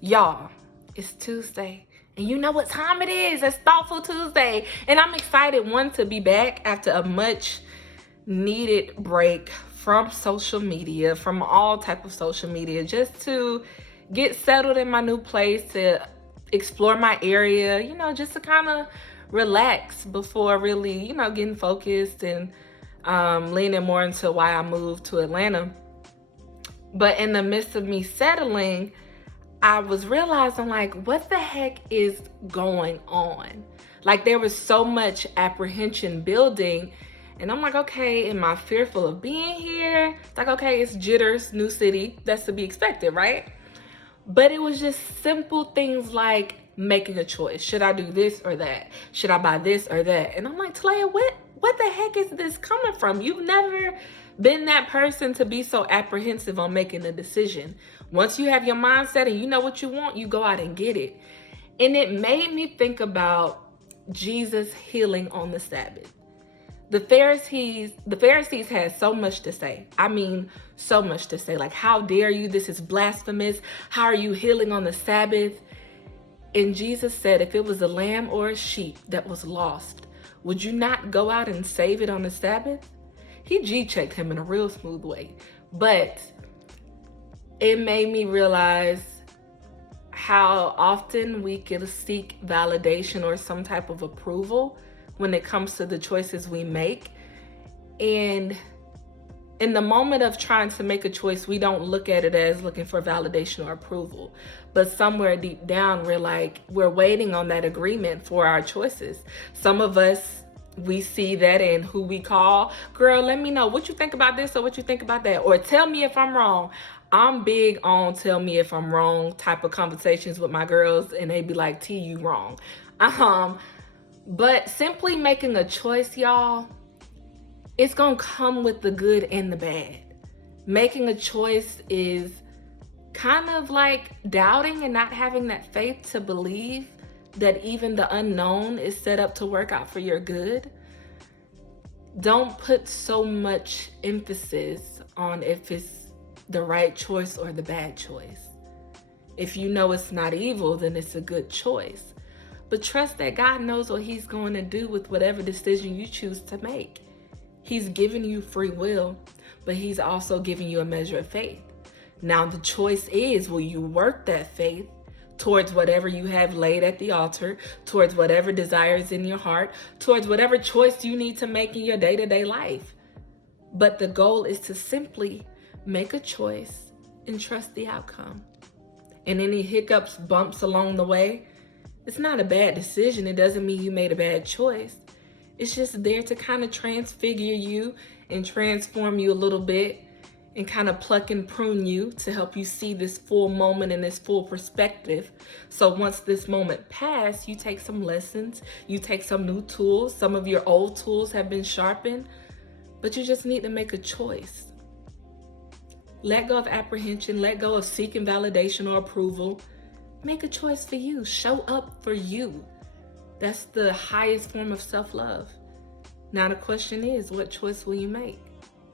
Y'all, it's Tuesday, and you know what time it is. It's Thoughtful Tuesday, and I'm excited, one, to be back after a much needed break from social media, from all type of social media, just to get settled in my new place, to explore my area, just to kind of relax before really, getting focused and leaning more into why I moved to Atlanta. But in the midst of me settling, I was realizing, like, what the heck is going on? Like, there was so much apprehension building, and I'm like, okay, am I fearful of being here? It's like, okay, it's jitters, new city, that's to be expected, right? But it was just simple things like making a choice. Should I do this or that? Should I buy this or that? And I'm like, t.a.l.a.y.a, what the heck is this coming from? You've never been that person to be so apprehensive on making a decision. Once you have your mindset and you know what you want, you go out and get it. And it made me think about Jesus healing on the Sabbath. The Pharisees had so much to say. I mean, so much to say. Like, how dare you? This is blasphemous. How are you healing on the Sabbath? And Jesus said, if it was a lamb or a sheep that was lost, would you not go out and save it on the Sabbath? He G-checked him in a real smooth way. But it made me realize how often we can seek validation or some type of approval when it comes to the choices we make. And in the moment of trying to make a choice, we don't look at it as looking for validation or approval. But somewhere deep down, we're waiting on that agreement for our choices. Some of us, we see that in who we call. Girl, let me know what you think about this or what you think about that. Or tell me if I'm wrong. I'm big on tell me if I'm wrong type of conversations with my girls, and they be like, T, you wrong. But simply making a choice, y'all, it's gonna come with the good and the bad. Making a choice is kind of like doubting and not having that faith to believe that even the unknown is set up to work out for your good. Don't put so much emphasis on if it's the right choice or the bad choice. If you know it's not evil, then it's a good choice. But trust that God knows what he's going to do with whatever decision you choose to make. He's given you free will, but he's also giving you a measure of faith. Now the choice is, will you work that faith towards whatever you have laid at the altar, towards whatever desires in your heart, towards whatever choice you need to make in your day-to-day life? But the goal is to simply make a choice and trust the outcome. And any hiccups, bumps along the way, it's not a bad decision. It doesn't mean you made a bad choice. It's just there to kind of transfigure you and transform you a little bit and kind of pluck and prune you to help you see this full moment and this full perspective. So once this moment passes, you take some lessons, you take some new tools. Some of your old tools have been sharpened, but you just need to make a choice. Let go of apprehension, let go of seeking validation or approval. Make a choice for you. Show up for you. That's the highest form of self-love. Now the question is, what choice will you make?